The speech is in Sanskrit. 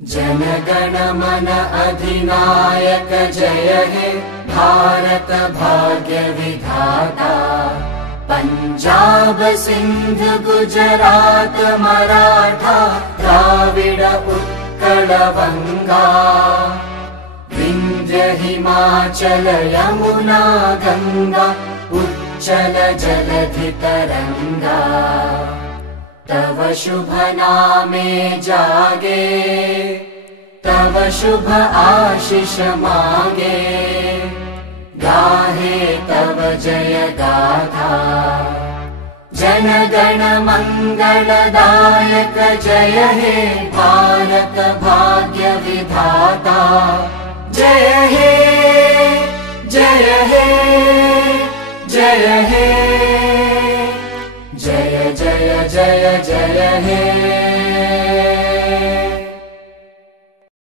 जनगण मन अधिनायक जय हे भारत भाग्य विधाता। पंजाब सिंध गुजरात मराठा द्राविड उत्कल बंगा। विंध्य हिमाचल यमुना गंगा उच्चल जलधि तरंगा। तव शुभ नामे जागे तव शुभ आशीष मागे। गाहे तव जय गाथा जनगण मंगलदायक जय हे भारत भाग्य विधाता। जय हे जय हे जय हे जय जय जय जय हे।